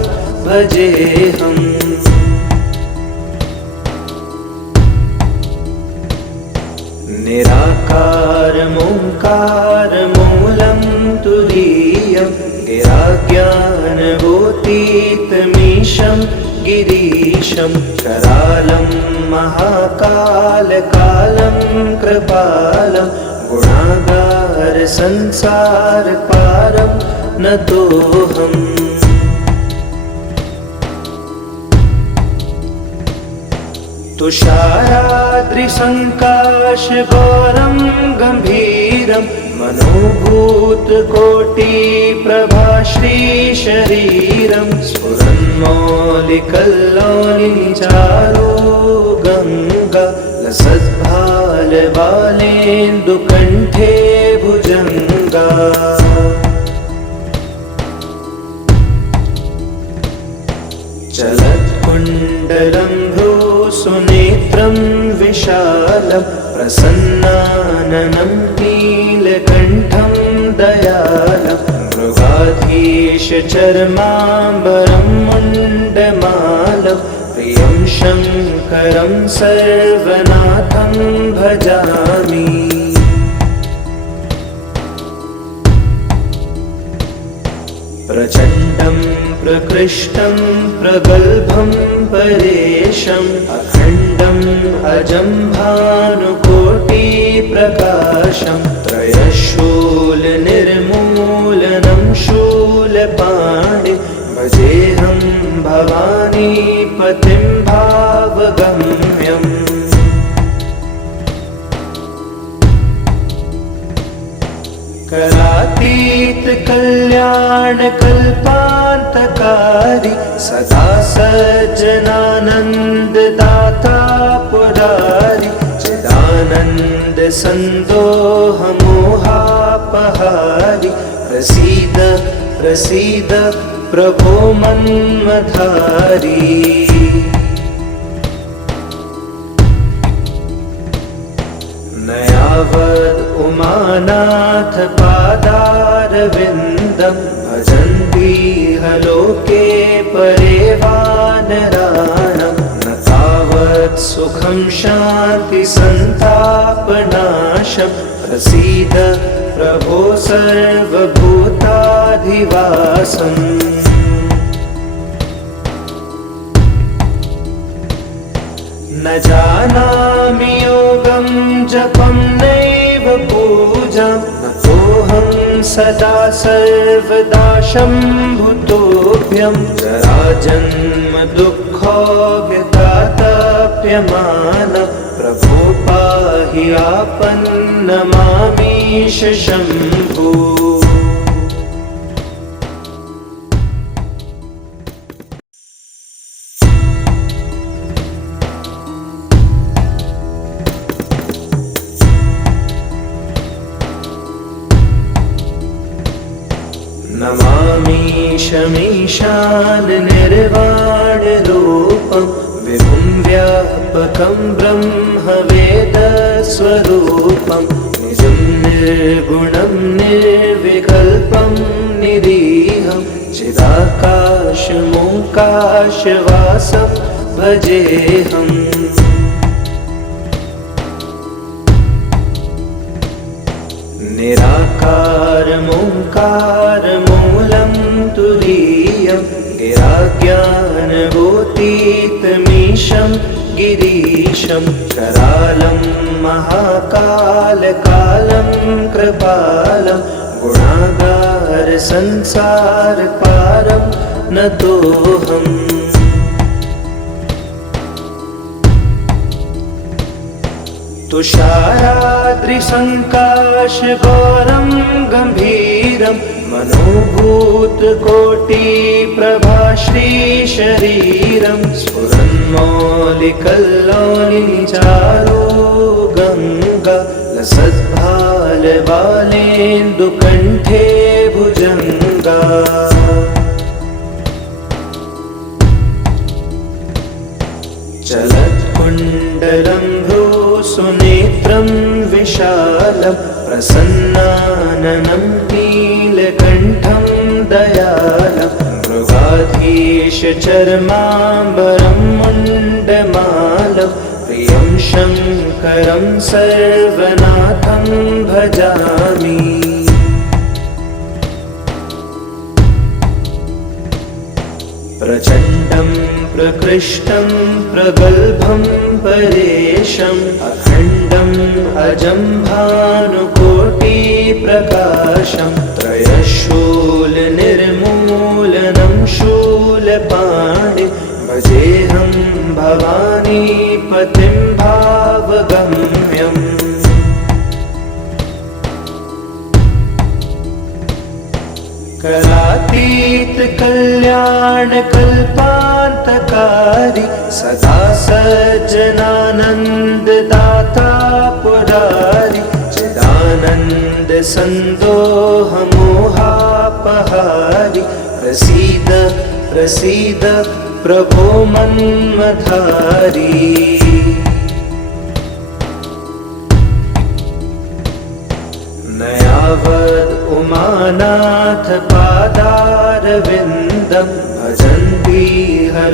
भजेऽहम्। निराकारमोङ्कारमूलं तुरीयं गिराज्ञानभूतीतमीशं गिरीशं करालं महाकालकालं कृपालं गुणागारसंसारपारं नतोऽहम्। तुषाराद्रिसङ्काशगौरं गम्भीरं मनोभूतकोटिप्रभाश्रीशरीरं स्फुरन्मौलिकल्लोलिचारो गङ्गा लसद्भालबालेन्दुकण्ठे भुजङ्गा चलत्कुण्डलं भ्रूसुनेत्रं विशालं प्रसन्नाननं नीलकण्ठं दयालं मृगाधीशचर्माम्बरं मुण्डमालं प्रियं शङ्करं सर्वनाथं भजामि प्रचण्डं प्रकृष्टं प्रगल्भं परेशम् अखण्डम् अजं भानुकोटिप्रकाशं त्रयशूलनिर्मूलनं शूलपाणिं भजेऽहं भवानीपतिं भावगम्यम् करातीत कल्याण कल्पान्तकारी सदा सज्जनानंद दाता पुरारी चिदानंद संदोह मोहापहारी प्रसीद प्रसीद प्रभो मन्मथारी नयावद् उमानाथ पादारविन्दं भजन्ति लोके परे वानराणां न तावत् सुखं शान्ति सन्तापनाशं प्रसीद प्रभो सर्वभूताधिवासम् न जानामि योगं जपं नैव पूजां नतोऽहं सदा सर्वदा शम्भुतोऽभ्यं जराजन्म दुःखोऽव्यतातप्यमानं प्रभो पाहि आपन्नमामीश शम्भो नमामीशमीशान निर्वाणरूपं विभुं व्यापकं ब्रह्मवेदस्वरूपं निजं निर्गुणं निर्विकल्पं निरीहं चिदाकाशमोकाशवासं भजेऽहम् निराकारमोङ्कारमूलं तुरीयं गिराज्ञानभूतीतमीशं गिरीशं करालं महाकालकालं कृपालं गुणागारसंसारपारं नतोऽहम् तुषाराद्रिसङ्काशगौरं गम्भीरं मनोभूतकोटिप्रभाश्रीशरीरं स्फुरन्मौलिकल्लोलिनिचारो गङ्गा लसद्भालबालेन्दुकण्ठे भुजङ्गा चलत्कुण्डलं भ्रूसुनेत्रं विशालं प्रसन्नाननं नीलकण्ठं दयालं मृगाधीशचर्माम्बरं मुण्डमालं प्रियं शङ्करं सर्वनाथं भजामि प्रचण्डं प्रकृष्टं प्रगल्भं परेशम् अखण्डम् अजं भानुकोटिप्रकाशं त्रयशूलनिर्मूलनं शूलपाणिं भजेऽहं भवानीपतिं भावगम्यम् करातीत कल्याण कल्पान्तकारी सदा सज्जनानंद दाता पुरारी चिदानंद चिदानन्द सन्दोहमोहापहारि प्रसीद प्रसीद प्रभो मन्मथारी। न यावद् उमानाथ पादारविन्दं भजन्ति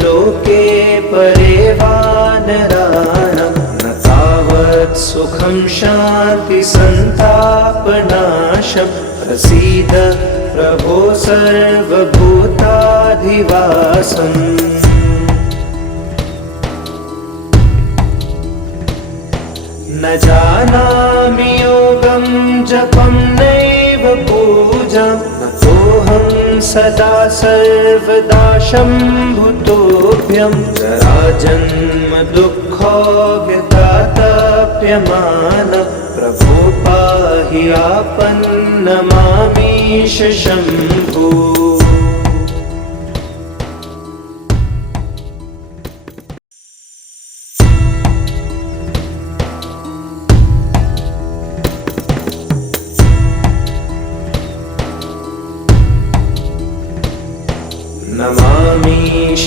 लोके परे वानराणां न तावत् सुखं शान्ति सन्तापनाशं प्रसीद प्रभो सर्वभूताधिवासम्। न जानामि योगं जपं नैव पूजां न तोऽहं सदा सर्वदा शम्भुतोऽभ्यं जराजन्म दुःखो व्यतातप्यमान प्रभो पाहि आपन्नमामीश शम्भो।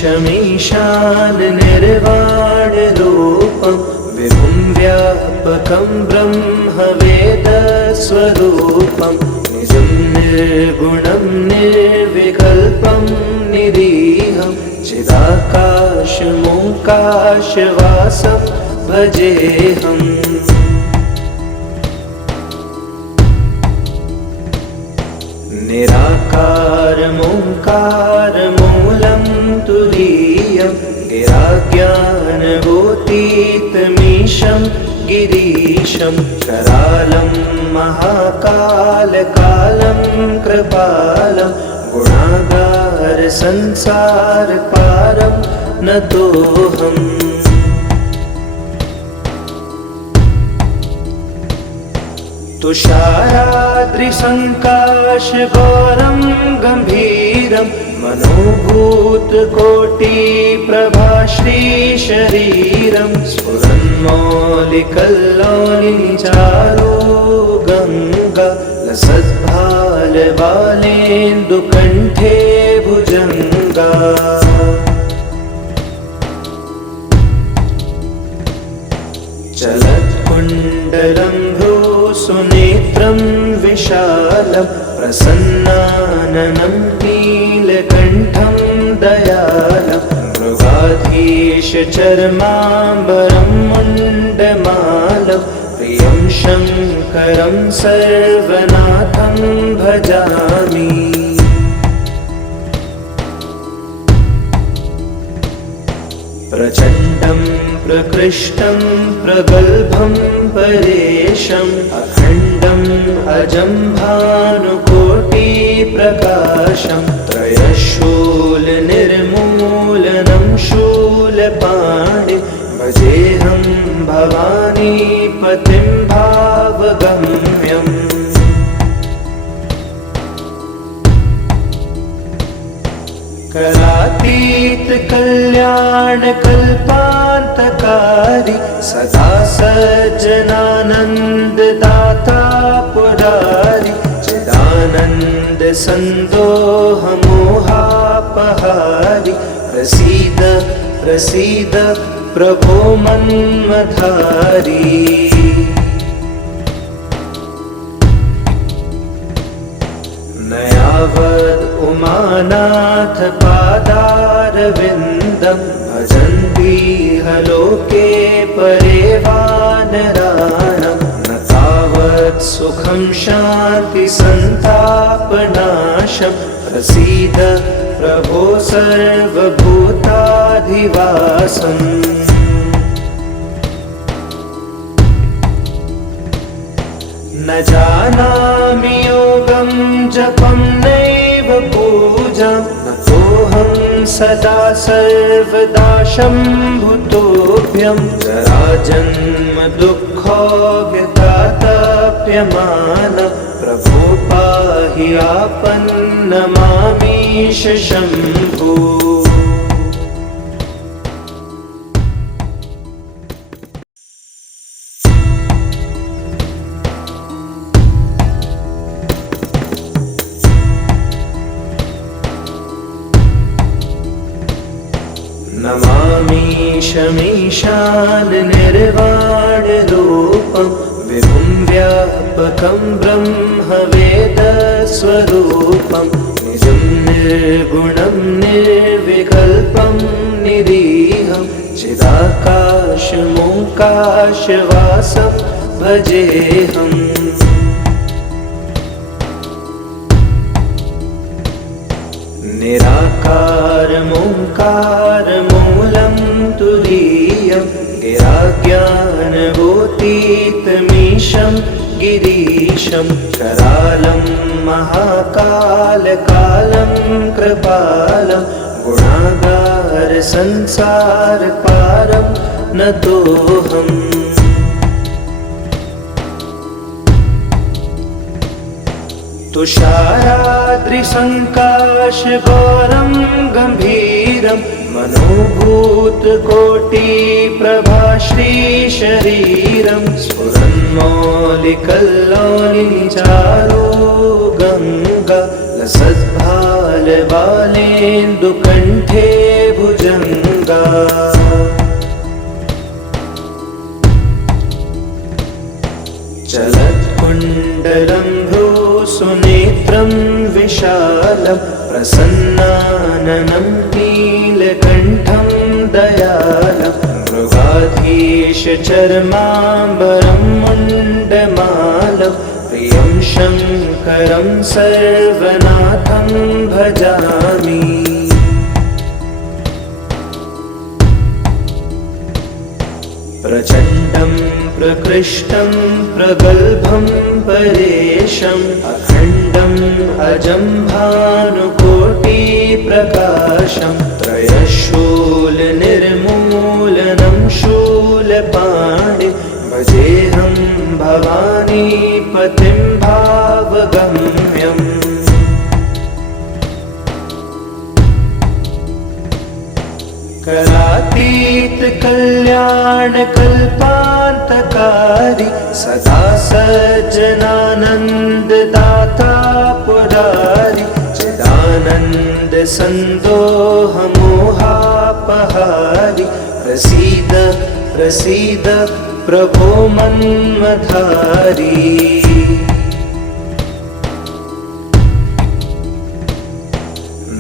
नमामीशमीशान निर्वाणरूपं विभुं व्यापकं ब्रह्मवेदस्वरूपं निजं निर्गुणं निर्विकल्पं निरीहं चिदाकाशमोकाशवासं भजेऽहम्। निराकारमोङ्कारमूलं तुरीयं गिराज्ञानभूतीतमीशं गिरीशं करालं महाकालकालं कृपालं गुणागारसंसारपारं नतोऽहम्। तुषाराद्रिसङ्काशगौरं गम्भीरं मनोभूतकोटिप्रभाश्रीशरीरं स्फुरन्मौलिकल्लोलिचारो गङ्गा लसद्भालबालेन्दुकण्ठे भुजङ्गा। चलत्कुण्डलं भ्रूसुनेत्रं विशालं प्रसन्नाननं नीलकण्ठं दयालं मृगाधीशचर्माम्बरं मुण्डमालं प्रियं शङ्करं सर्वनाथं भजामि। प्रचण्डं प्रकृष्टं प्रगल्भं परेशम् अखण्डम् अजं भानुकोटिप्रकाशं त्रयशूलनिर्मूलनं शूलपाणि भजेऽहं भवानीपतिं भावगम्यम्। करातीत कल्याण कल्पान्तकारी सदा सज्जनानन्ददाता पुरारी चिदानन्द सन्दोहमोहापहारि प्रसीद प्रसीद प्रभो मन्मथारी। न यावद् उमानाथ पादारविन्दं भजन्ति लोके परे वानराणां न तावत् सुखं शान्ति सन्तापनाशं प्रसीद प्रभो सर्वभूताधिवासम्। न जानामि योगं जपं नैव पूजां न तोऽहं सदा सर्वदा शम्भुतोऽभ्यं जराजन्म दुःखो व्यतातप्यमान प्रभो पाहि आपन्नमामीश शम्भो। निर्वाणरूपं विभुं व्यापकं ब्रह्मवेदस्वरूपं निजं निर्गुणं निर्विकल्पं निरीहं चिदाकाशमोकाशवासं भजेऽहम्। निराकारमोङ्कारमूलं तुरीयं गिराज्ञानभूतीतमीशं गिरीशं करालं महाकालकालं कृपालं गुणागारसंसारपारं नतोऽहम्। तुषाराद्रिसङ्काशगौरं गम्भीरं मनोभूतकोटिप्रभाश्रीशरीरं स्फुरन्मौलिकल्लोलिचारो गङ्गा लसद्भालबालेन्दुकण्ठे भुजङ्गा। चलत्कुण्डलं भ्रूसुनेत्रं विशालं प्रसन्नाननं नीलकण्ठं दयालं मृगाधीशचर्माम्बरं मुण्डमालं प्रियं शङ्करं सर्वनाथं भजामि। प्रचण्डं प्रकृष्टं प्रगल्भं परेशम् अखण्डम् अजं भानुकोटिप्रकाशं त्रयशूलनिर्मूलनं शूलपाणि भजेऽहं भवानीपतिं भावगम्यम्। कलातीत कल्याणकल्पान्तकारी सदा सज्जनानन्ददाता पुरारी चिदानन्द सन्दोहमोहापहारी प्रसीद प्रसीद प्रभो मन्मथारी।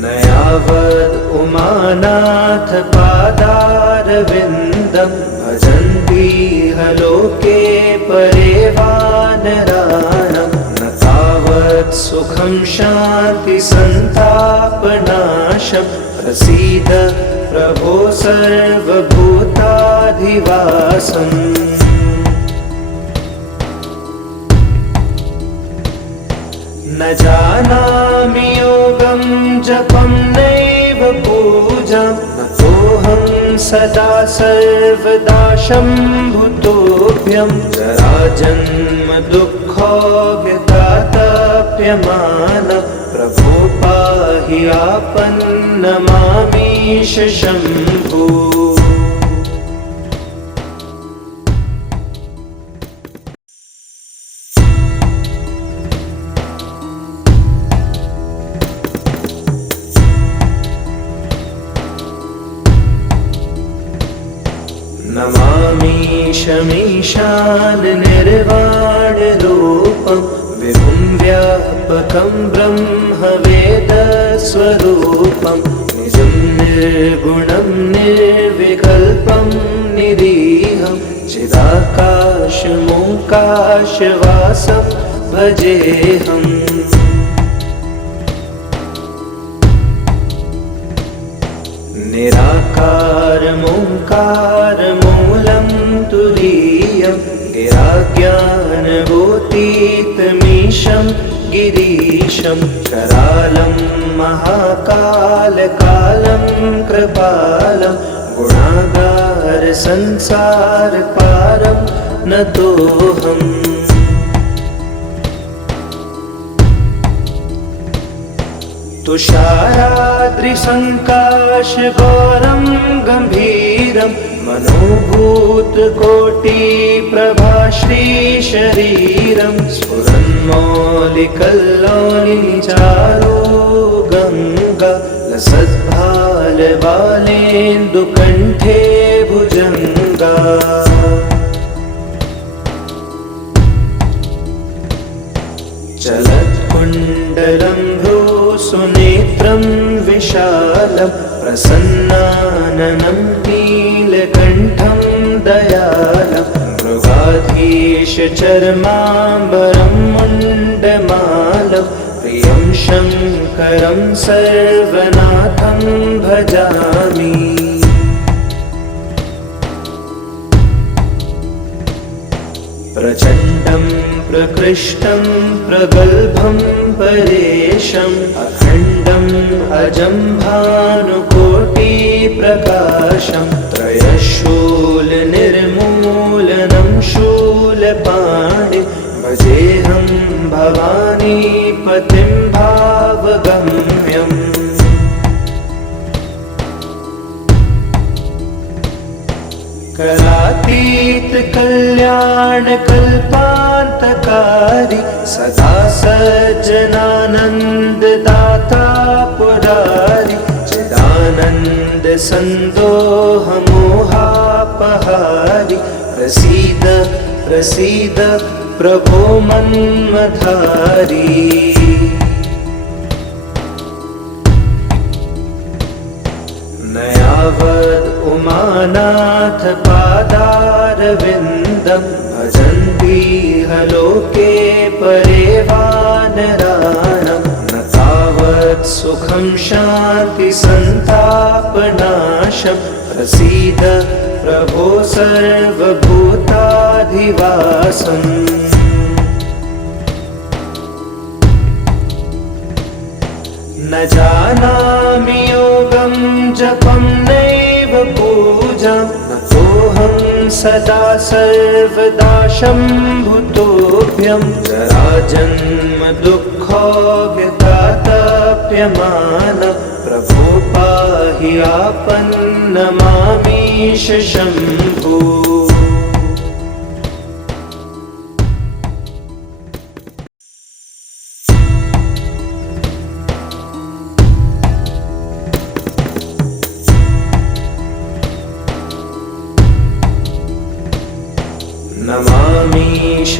न यावद् उमानाथ पादारविन्दं भजन्तीह लोके परे वानराणां न तावत् सुखं शान्तिसन्तापनाशं प्रसीद प्रभो सर्वभूताधिवासम्। न जानामि योगं जपं नैव पूजां नतोऽहं सदा सर्वदा शम्भुतोऽभ्यं जराजन्म दुःखोऽव्यतातप्यमानं प्रभो पाहि आपन्नमामीश शम्भो। नमामीशमीशान निर्वाणरूपं विभुं व्यापकं ब्रह्मवेदस्वरूपं निजं निर्गुणं निर्विकल्पं निरीहं चिदाकाशमोकाशवासं भजेऽहम्। निराकारमोङ्कारमूलं तुरीयं गिराज्ञानभूतीतमीशं गिरीशं करालं महाकालकालं कृपालं गुणागारसंसारपारं नतोऽहम्। तुषाराद्रिसङ्काशगौरं गम्भीरं मनोभूतकोटिप्रभाश्रीशरीरं स्फुरन्मौलिकल्लोलिचारो गङ्गा लसद्भालबालेन्दुकण्ठे भुजङ्गा चलत्कुण्डलं भ्रूसुनेत्रं विशालं प्रसन्नाननं नीलकण्ठं दयालं मृगाधीशचर्माम्बरं मुण्डमालं प्रियं शङ्करं सर्वनाथं भजामि प्रचण्डं प्रकृष्टं प्रगल्भं परेशम् अखण्डम् अजं भानुकोटिप्रकाशं त्रयशूलनिर्मूलनं शूलपाणिं भजेऽहं भवानीपतिं भावगम्यम् कलातीत कल्याण कल्पान्तकारी सदा सज्जनानंद दाता पुरारी चिदानंद संदोह मोहापहारी प्रसीद प्रसीद प्रभो मन्मधारी नयावद् उमानाथ पादारविन्दं भजन्तीह लोके परे वानराणां न तावत् सुखं शान्ति सन्तापनाशं प्रसीद प्रभो सर्वभूताधिवासम् न जानामि योगं जपं नैव पूजां नतोऽहं सदा सर्वदा शम्भुतोऽभ्यं जराजन्म दुःखोऽव्यतातप्यमानं प्रभो पाहि आपन्नमामीश शम्भो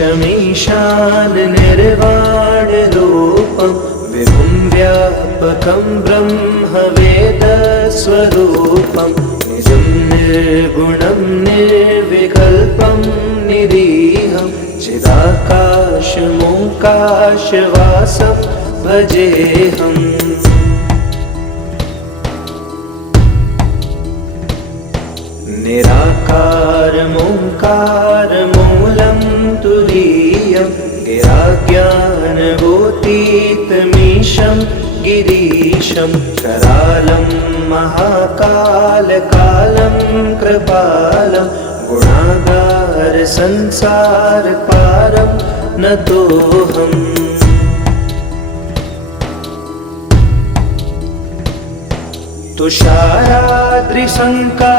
नमामीशमीशान निर्वाणरूपं विभुं व्यापकं ब्रह्मवेदस्वरूपं निजं निर्गुणं निर्विकल्पं निरीहं चिदाकाशमोकाशवासं भजेऽहम् निराकारमोङ्कारमूलं तुरीयं गिराज्ञानभूतीतमीशं गिरीशं करालं महाकालकालं कृपालं गुणागारसंसारपारं नतोऽहम्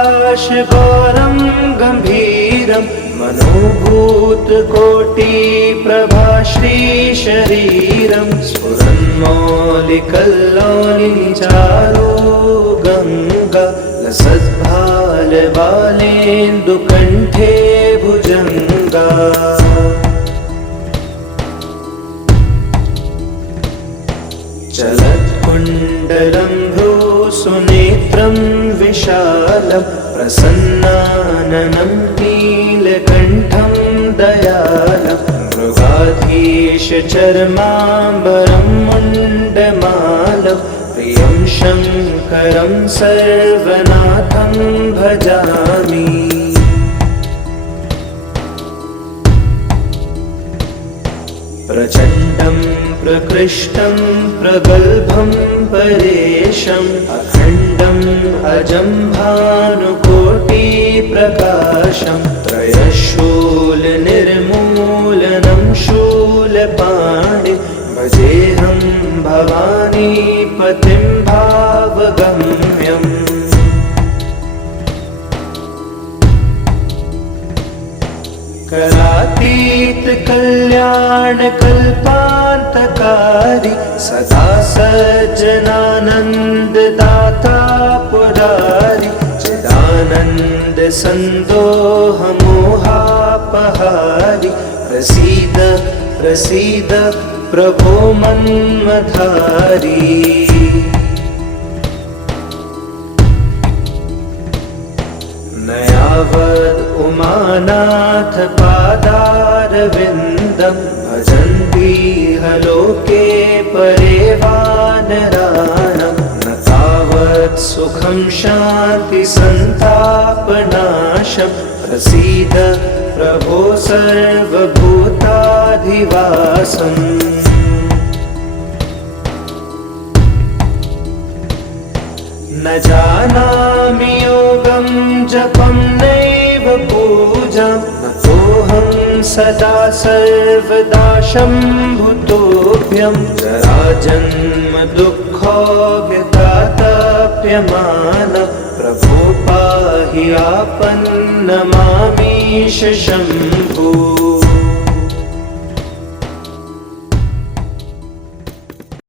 तुषाराद्रिसङ्काशगौरं गम्भीरं मनोभूतकोटिप्रभाश्रीशरीरं स्फुरन्मौलिकल्लोलिनिचारो गङ्गा लसद्भालबालेन्दुकण्ठे भुजङ्गा चलत्कुण्डलं भ्रूसुनेत्रं विशालं प्रसन्नाननं नीलकण्ठं दयालं मृगाधीशचर्माम्बरं मुण्डमालं प्रियं शङ्करं सर्वनाथं भजामि प्रचण्डं प्रकृष्टं प्रगल्भं परेशम् अखण्डम् अजं भानुकोटिप्रकाशं त्रयशूलनिर्मूलनं शूलपाणिं भजेऽहं भवानीपतिं भावगम्यम् कलातीत कल्याण कल्पान्तकारी सदा सज्जनानंद दाता पुरारी चिदानंद आनंद संदोह मोहापहारी प्रसीद प्रसीद प्रभो मन्मथारी न यावद् उमानाथ पादारविन्दं भजन्ति लोके परे वानराणां न तावत् सुखं शान्ति सन्तापनाशं प्रसीद प्रभो सर्वभूताधिवासम् न जानामि योगं जपं नैव पूजां नतोऽहं सदा सर्वदा शम्भुतोऽभ्यं जराजन्म दुःखोऽव्यतातप्यमान प्रभो पाहि आपन्नमामीश शम्भो।